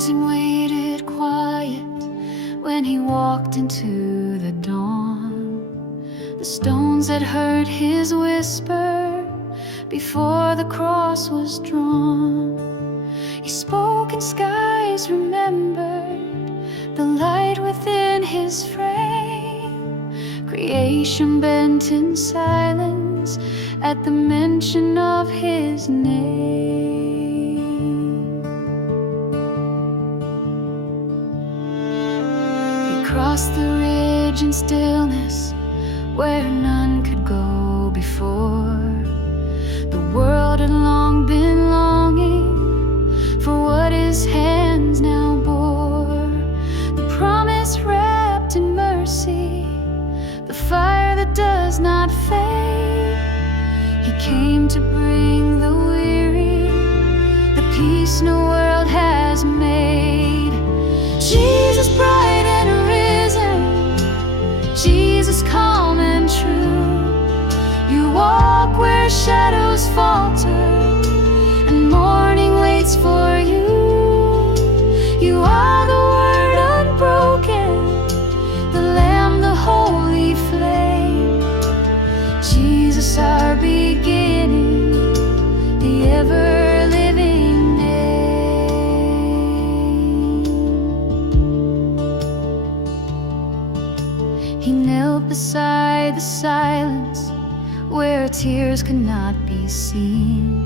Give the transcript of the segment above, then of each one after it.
mountain waited quiet when he walked into the dawn. The stones had heard his whisper before the cross was drawn. He spoke and skies remembered the light within his frame. Creation bent in silence at the mention of his name. He crossed the ridge in stillness where none could go before. The world had long been longing for what his hands now bore. The promise wrapped in mercy, the fire that does not fade. He came to bring the weary the peace no world has made. Jesus bright and risen, Jesus calm and true. You walk where shadows falter and morning waits for you. You are the word unbroken, the Lamb, the holy flame. Jesus our beginning, the ever-living name. He knelt beside the silence where tears could not be seen,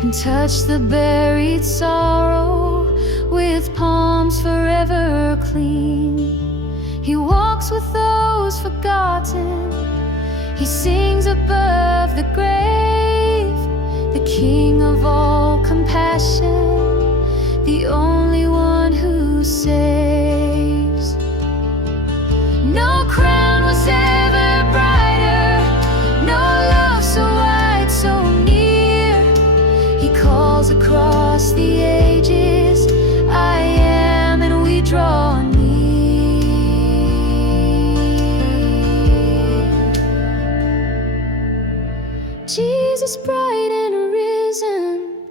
and touched the buried sorrow with palms forever clean. He walks with those forgotten, he sings above the grave, the King of all compassion, the only one who saves. No crown was ever brighter, no love so wide, so near. He calls across the ages, I am, and we draw near. Jesus bright and risen,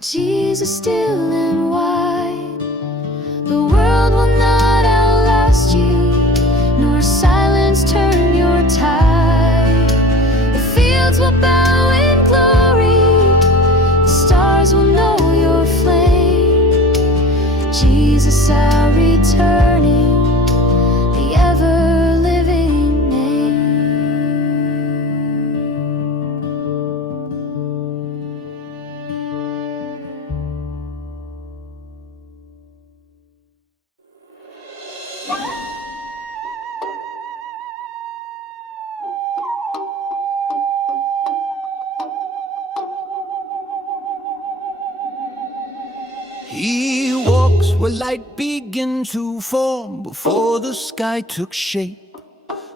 Jesus still and wide. The world will not outlast you, nor silence turn your tide. The fields will bow in glory, the stars will know your flame. Jesus our returning, the ever-living name. He walks where light began to form before the sky took shape.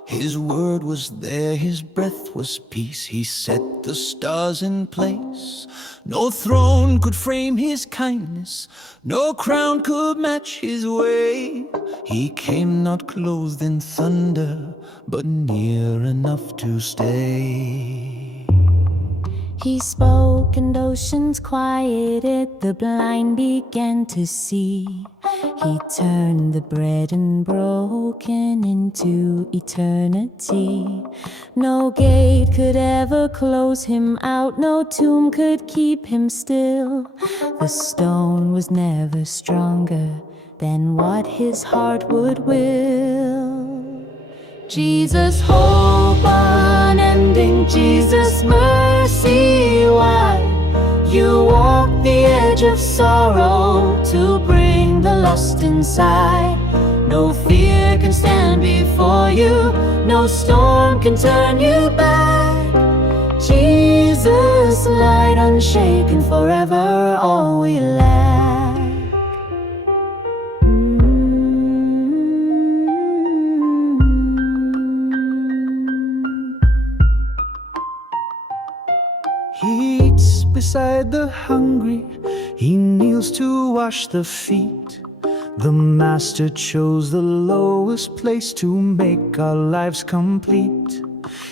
His word was there, his breath was peace. He set the stars in place. No throne could frame his kindness, no crown could match his way. He came not clothed in thunder, but near enough to stay. He spoke and oceans quieted, the blind began to see. He turned the bread and broken into eternity. No gate could ever close him out, no tomb could keep him still. The stone was never stronger than what his heart would will. Jesus, hope unending, Jesus, mercy wide. You walk the edge of sorrow to bring the lost inside. No fear can stand before you, no storm can turn you back. Jesus, light unshaken, forever all we lack. He eats beside the hungry, he kneels to wash the feet. The Master chose the lowest place to make our lives complete.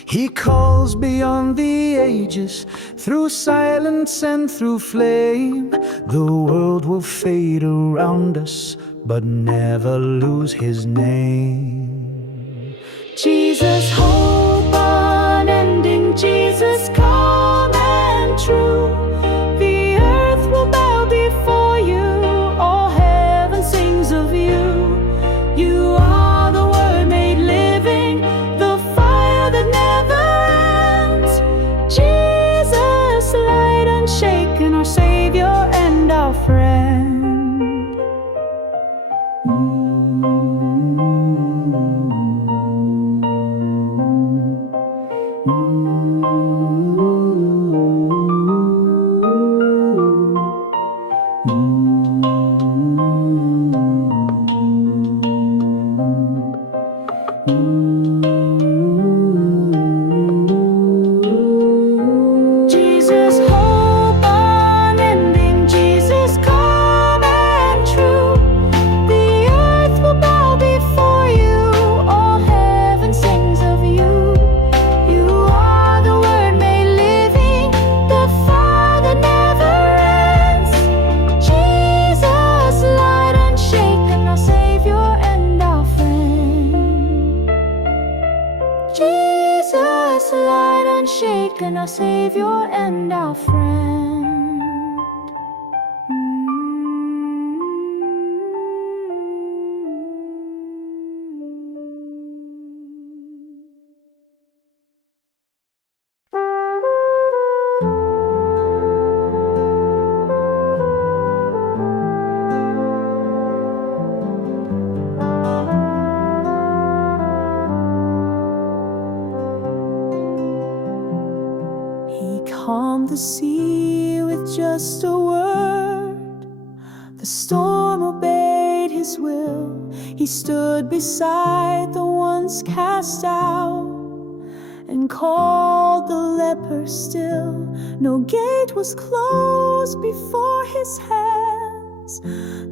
He calls beyond the ages, through silence and through flame. The world will fade around us, but never lose His name. Jesus, hope unending, Jesus, calm and true. The earth will bow before you, all heaven sings of you. You are the Word made living, the fire that never ends. Jesus, light unshaken, our Savior and our friend. Jesus, hope unending, Jesus, calm and true. The earth will bow before you, all heaven sings of you. You are the Word made living, the fire that never ends. Jesus, light unshaken, our Savior and our friend. Jesus, light unshaken, our Savior and our friend. He calmed the sea with just a word. The storm obeyed His will. He stood beside the ones cast out and called the leper still. No gate was closed before His hands,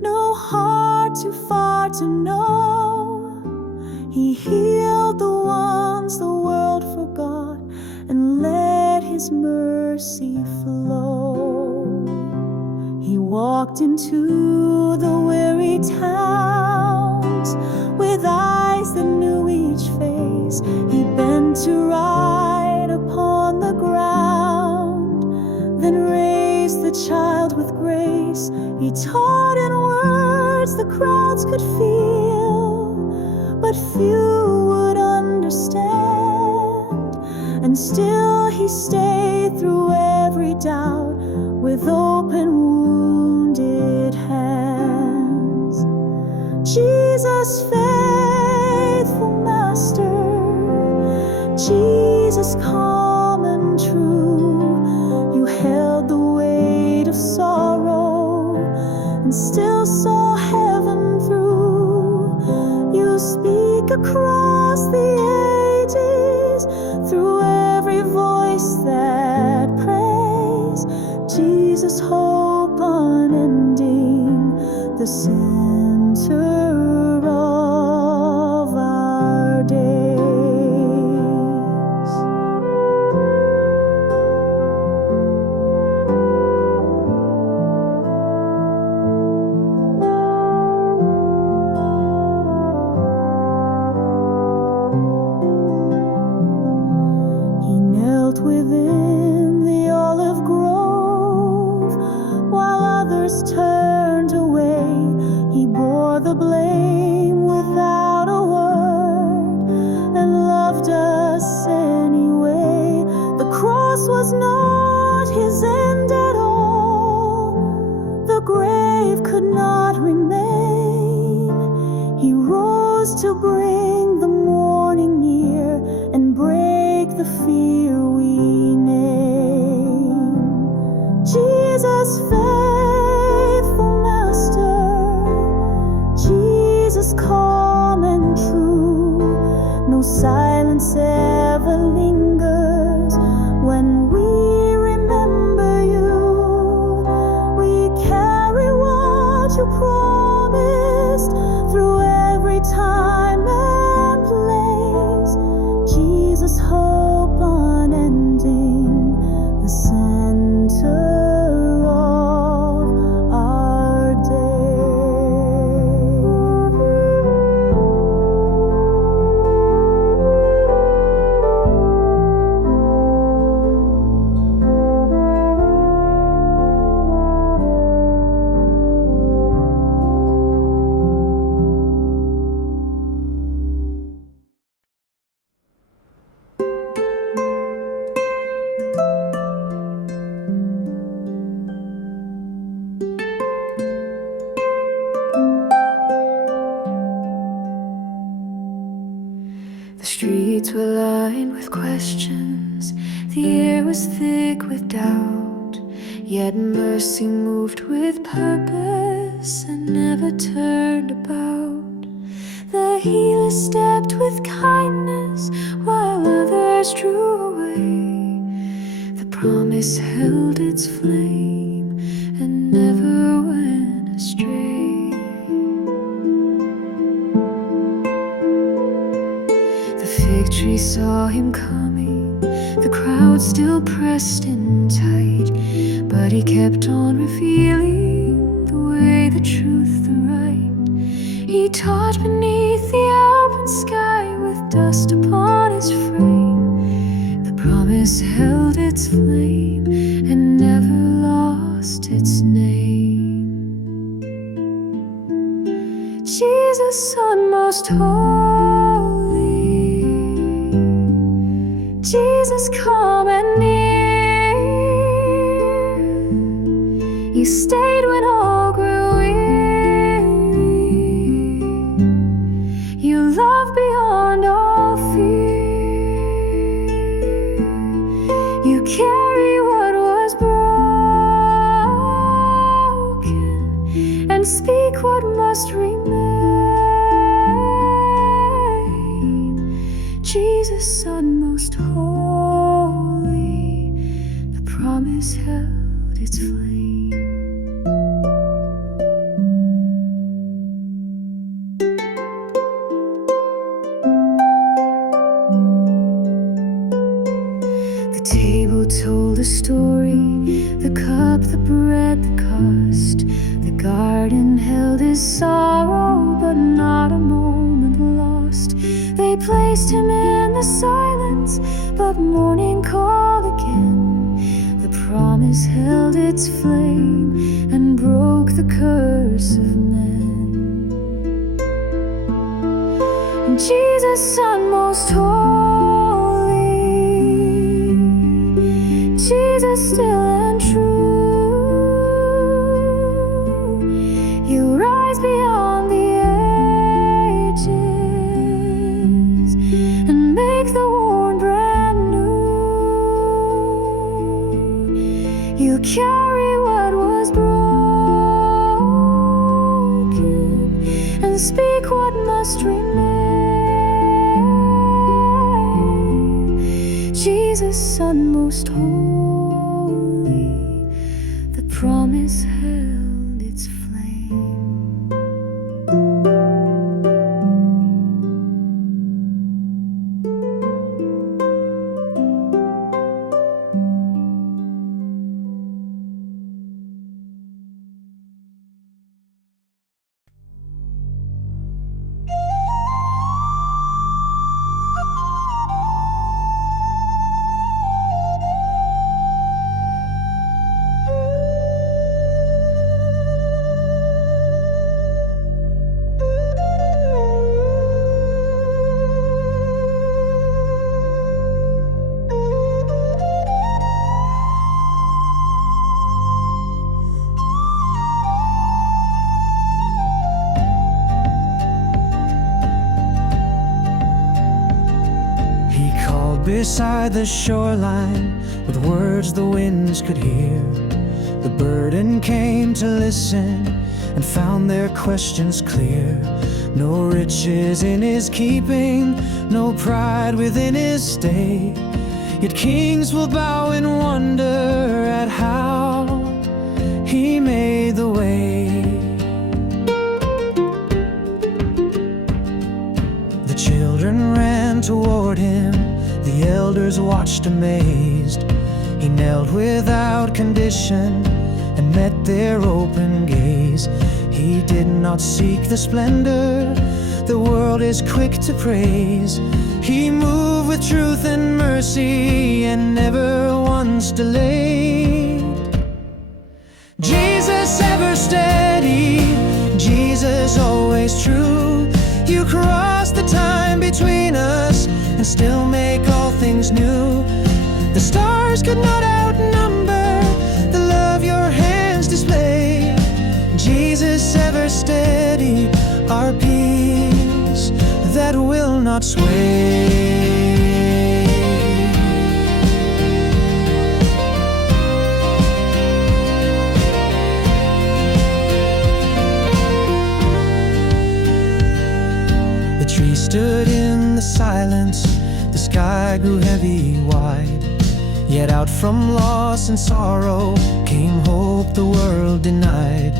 no heart too far to know. He healed the ones the world forgot and let His mercy flow. He walked into the weary towns with eyes that knew each face. He bent to ride upon the ground, then raised the child with grace. He taught in words the crowds could feel, but few would understand. And still He stayed through every doubt with open wounded hands. Jesus, faithful Master, Jesus, calm and true. You held the weight of sorrow and still saw heaven through. You speak across the ages, through every voice that prays. Jesus, hope unending, the center of our days. He knelt within the olive grove while others turned away. He bore the blame without a word and loved us anyway. The cross was not His end at all. The grave could not remain. He rose to bring the morning near and break the fear we name. Jesus, faithful Master, Jesus, calm and true. No silence ever lingers when we remember you. We carry what you promised through every time and place. Jesus, hope darkness, the air was thick with doubt. Yet mercy moved with purpose and never turned about. The healer stepped with kindness while others drew away. The promise held its flame and never went astray. The fig tree saw him coming, the crowd still pressed in tight, but he kept on revealing the way, the truth, the right. He taught beneath the open sky with dust upon his frame. The promise held its flame and never lost its name. Jesus, Son most holy, Jesus, come and near. You stayed when all grew weary. You love beyond all fear. You carry what was broken and speak what must remain. Jesus, Son most holy, the promise held its flame. The table told a story, the cup, the bread, the cost. The garden held his sorrow, but not a moment lost. They placed him in the silence, but morning called again. The promise held its flame and broke the curse of men. Jesus, Son most holy, Jesus, still and true. You rise beyond the ages and make the worn brand new. You carry what was broken and speak what must remain. Jesus, Son most holy, the promise held its flame. Beside the shoreline, with words the winds could hear, the burden came to listen and found their questions clear. No riches in his keeping, no pride within his stay, yet kings will bow in wonder at how he made the way. The children ran toward him, the elders watched amazed. He knelt without condition and met their open gaze. He did not seek the splendor the world is quick to praise. He moved with truth and mercy and never once delayed. Jesus ever steady, Jesus always true. You cross the time between us and still make all things new. The stars could not outnumber the love your hands display. Jesus ever steady, our peace that will not sway. sky grew heavy wide. Yet out from loss and sorrow came hope the world denied.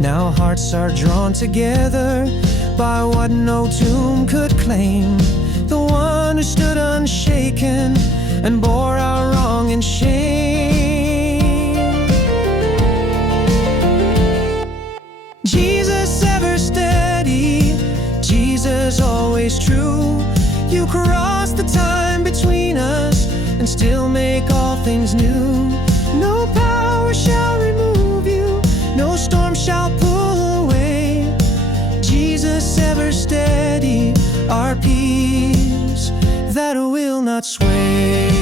Now hearts are drawn together by what no tomb could claim. The one who stood unshaken and bore our wrong and shame. Jesus ever steady, Jesus always true. You cross the time between us and still make all things new. No power shall remove you, no storm shall pull away. Jesus ever steady, our peace that will not sway.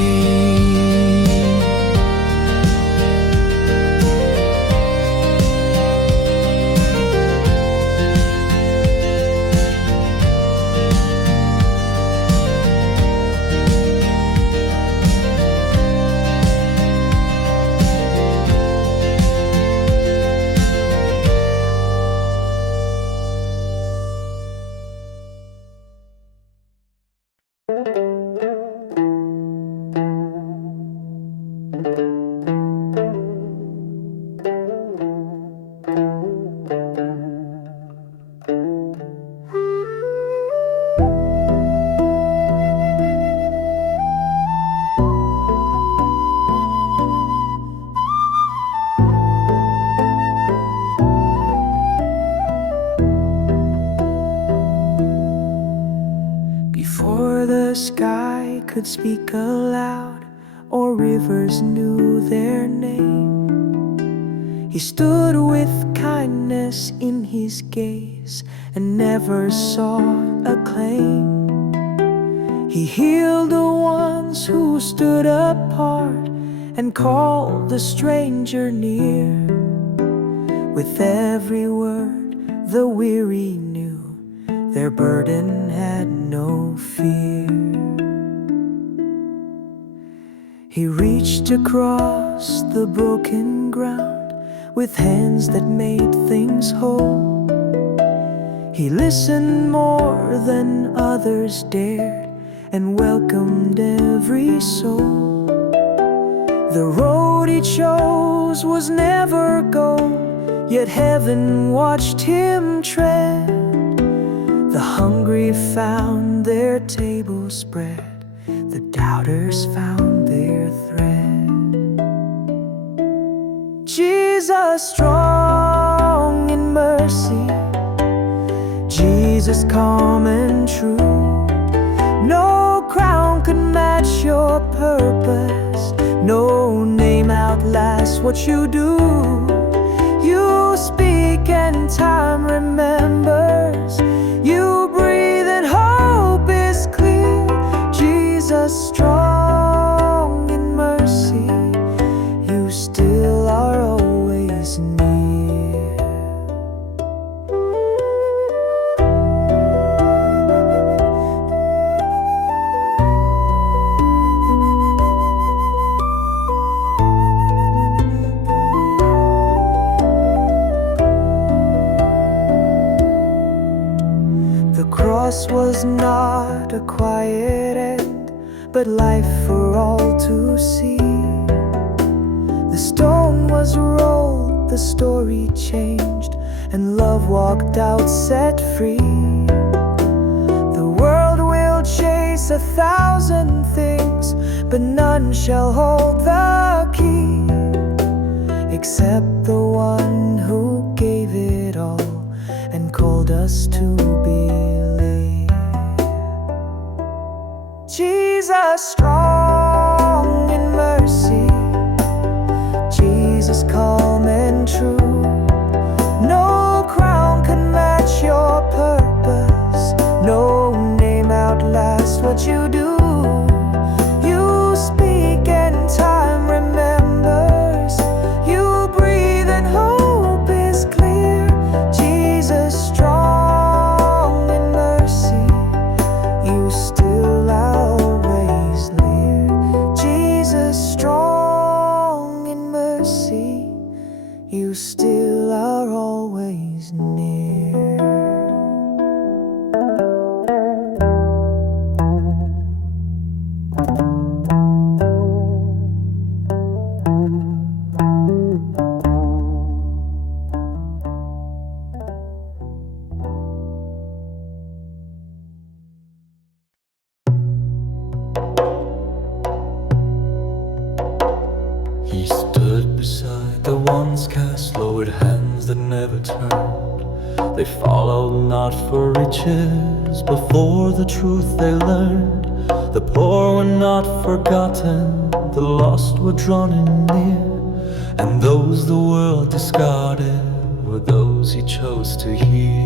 Before the sky could speak aloud, or rivers knew their name, he stood with kindness in his gaze and never sought acclaim. He healed the ones who stood apart and called the stranger near. With every word the weary knew their burden had no fear. He reached across the broken ground with hands that made things whole. He listened more than others dared and welcomed every soul. The road he chose was never gold, yet heaven watched him tread. The hungry found their table spread, the doubters found their thread. Jesus strong in mercy, Jesus calm and true. No crown could match your purpose, no name outlasts what you do. You speak and time remembers, you breathe and hope is clear. Jesus strong in mercy, you still are always near. The cross was not a quiet end, but life for all to see. The stone was rolled, the story changed, and love walked out set free. The world will chase 1,000 things, but none shall hold the key, except the one who gave it all and called us to believe. Jesus strong in mercy, Jesus calm and true. No crown can match your purpose, no name outlasts what you do. You speak and time remembers, you breathe and hope is clear. Jesus strong in mercy, you still always near. Jesus strong in mercy, you still are always near. He stood beside the once cast, lowered hands that never turned. They followed not for riches, but for the truth they learned. The poor were not forgotten, the lost were drawn in near, and those the world discarded were those he chose to hear.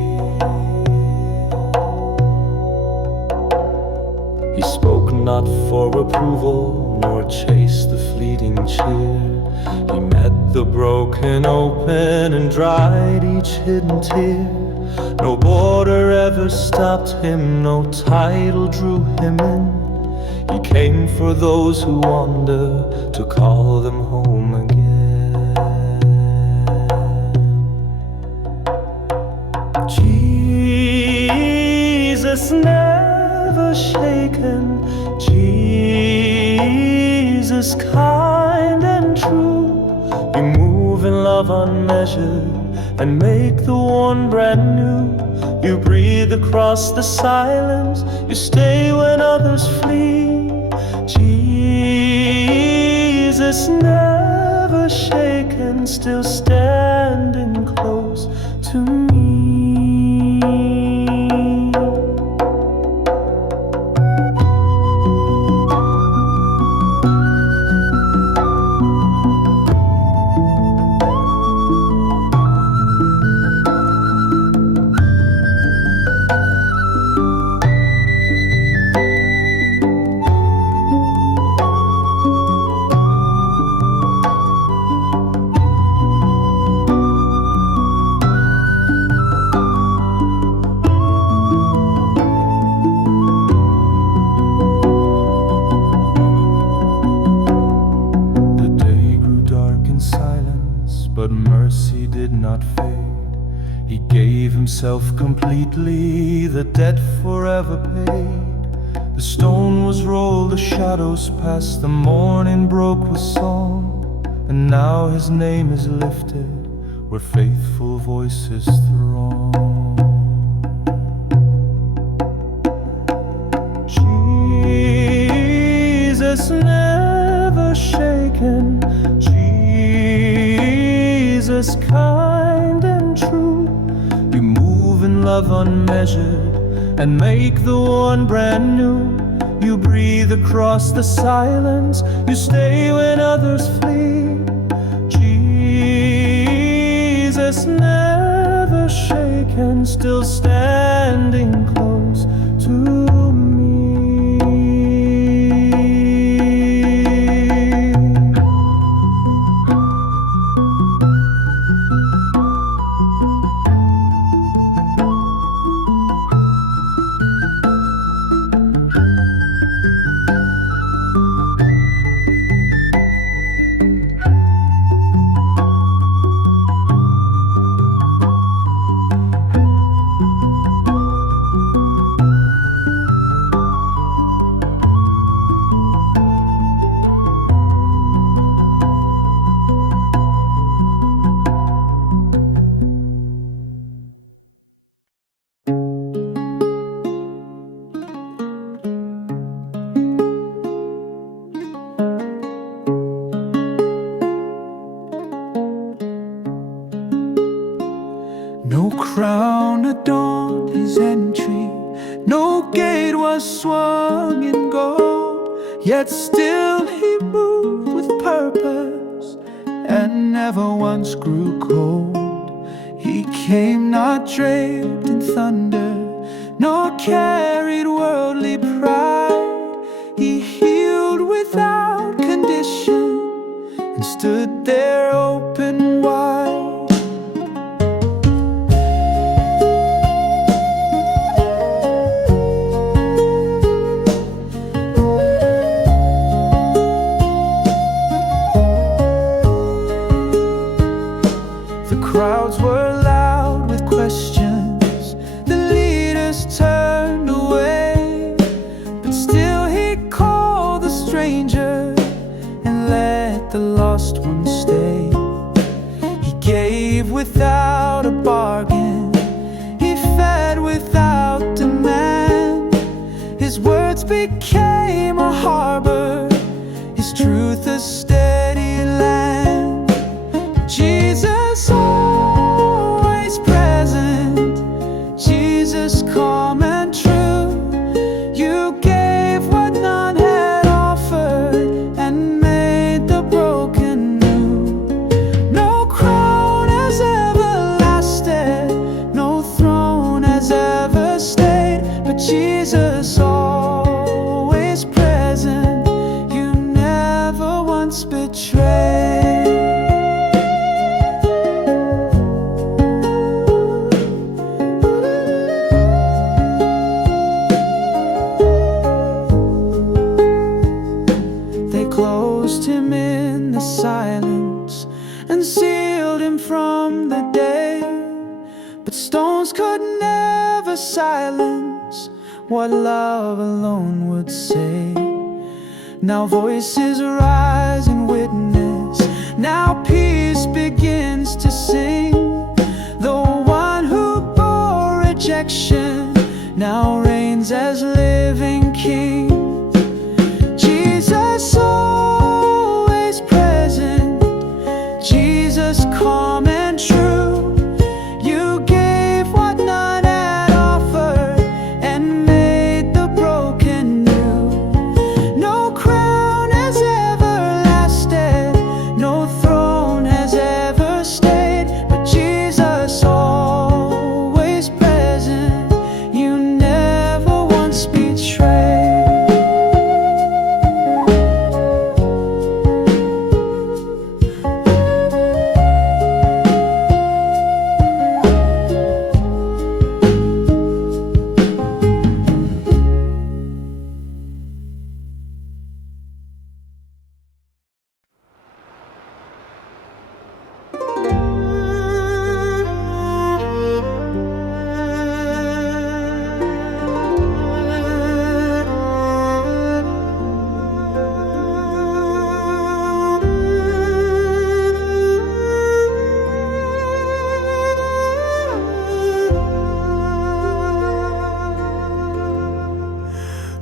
He spoke not for approval, nor chased the fleeting cheer. He met the broken open and dried each hidden tear. No border ever stopped him, no title drew him in. He came for those who wander, to call them home again. Jesus never shaken, Jesus kind and true. You move in love unmeasured and make the one brand new. You breathe across the silence, you stay when others flee. Jesus never shaken, still standing close to me. But mercy did not fade. He gave himself completely, the debt forever paid. The stone was rolled, the shadows passed, the morning broke with song. And now his name is lifted, where faithful voices throng. Jesus never shaken, Jesus kind and true. You move in love unmeasured and make the one brand new. You breathe across the silence, you stay when others flee. Jesus never shaken, still standing close to me. No crown adorned his entry, no gate was swung in gold. Yet still he moved with purpose and never once grew cold. He came not draped in thunder, nor carried worldly pride. He healed without condition and stood there open wide. Crowds were loud with questions, the leaders turned away, but still he called the stranger and let the lost one stay. He gave without a bargain, he fed without demand. His words became a harbor, his truth a steady land. once betrayed. They closed him in the silence and sealed him from the day. But stones could never silence what love alone would say. Now voices rise and witness, now peace begins to sing. The one who bore rejection now reigns as living King. Jesus always present, Jesus calm and true. You gave what none had offered and made the broken new. No crown has ever lasted, no throne has ever stayed, but Jesus always present, you never once betrayed.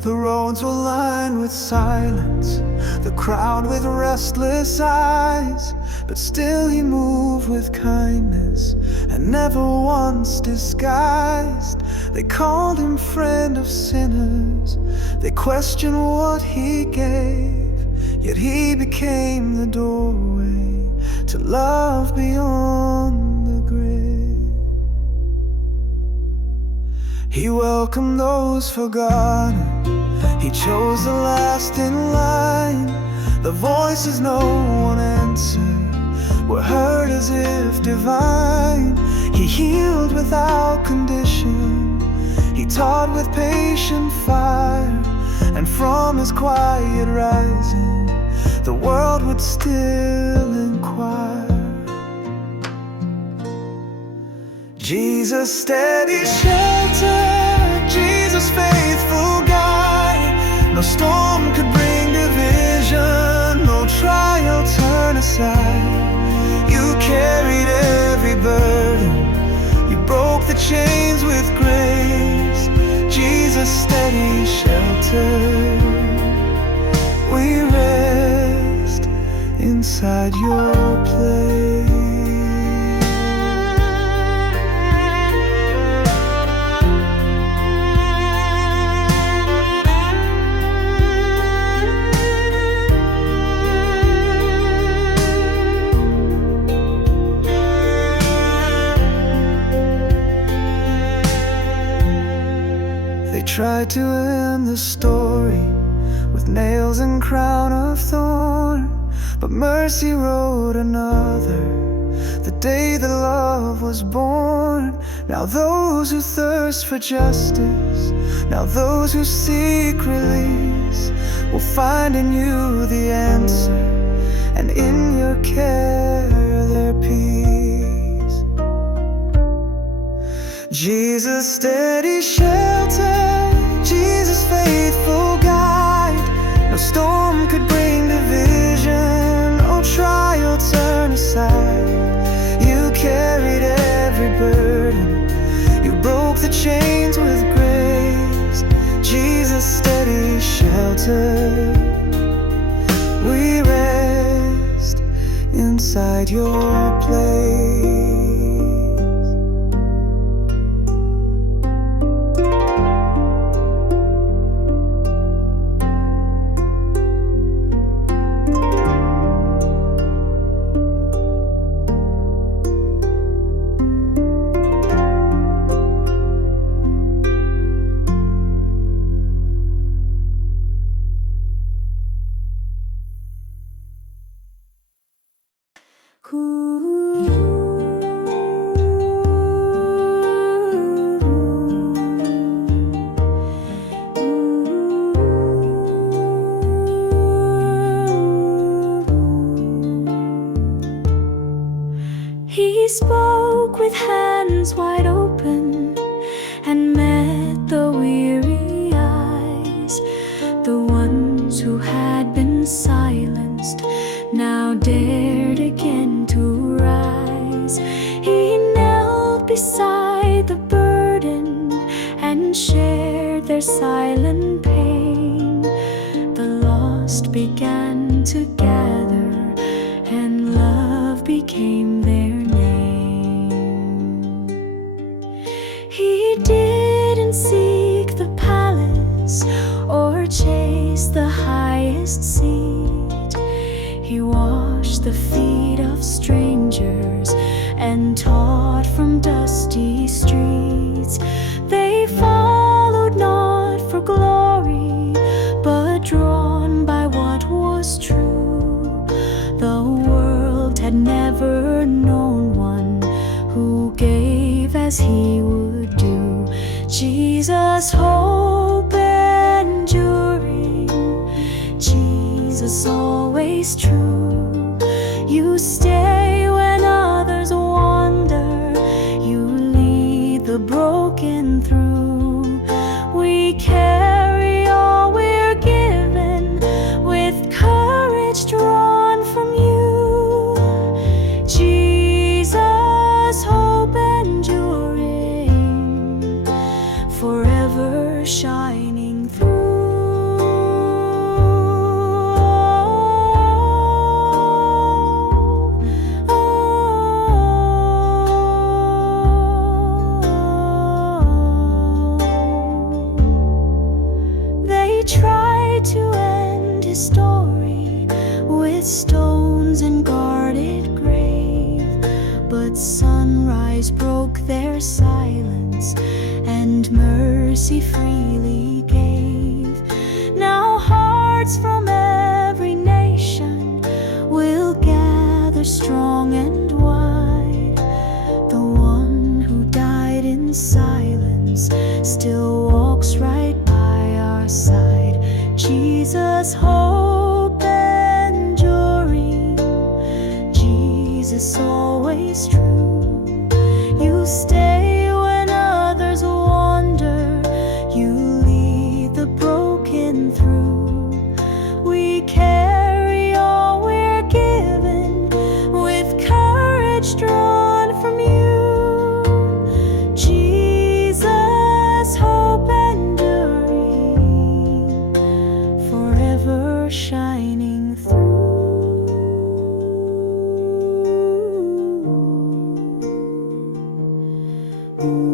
The roads were lined with silence, the crowd with restless eyes, but still he moved with kindness and never once disguised. They called him friend of sinners, they questioned what he gave, yet he became the doorway to love beyond the grave. He welcomed those forgotten, he chose the last in line. The voices no one answered were heard as if divine. He healed without condition, he taught with patient fire, and from his quiet rising the world would still inquire. Jesus steady shelter, Jesus faithful guide. No storm could bring division, no trial turn aside. You carried every burden, you broke the chains with grace. Jesus steady shelter, we rest inside your place. Tried to end the story with nails and crown of thorn, but mercy wrote another, the day that love was born. Now those who thirst for justice, now those who seek release, will find in you the answer, and in your care their peace. Jesus steady shelter, Jesus faithful guide. No storm could bring division, no trial turn aside. You carried every burden, you broke the chains with grace. Jesus steady shelter, we rest inside your place. He spoke with hands wide open and met the weary eyes. The ones who had been silenced now dared again to rise. He knelt beside the burden and shared their silent pain. The lost began to gather, and love became their name. He didn't seek the palace or chase the highest seat. He washed the feet of strangers and taught from dusty streets. They followed not for glory, but drawn by what was true. The world had never known one who gave as he would do. Jesus, hope enduring, Jesus always true. You stay when others wander, you lead the broken through. We carry all we're given with courage drawn from you. Jesus, hope enduring, forever shining through. They tried to end his story with stones and guarded grave, but sunrise broke their silence and mercy freely gave. Now hearts from every nation will gather strong and wide. The one who died in silence still walks right by our side. Jesus, hope enduring, Jesus always true. You stay when others wander, you lead the broken through. We carry all we're given with courage drawn from you. Jesus, hope enduring, forever shining through. Ooh.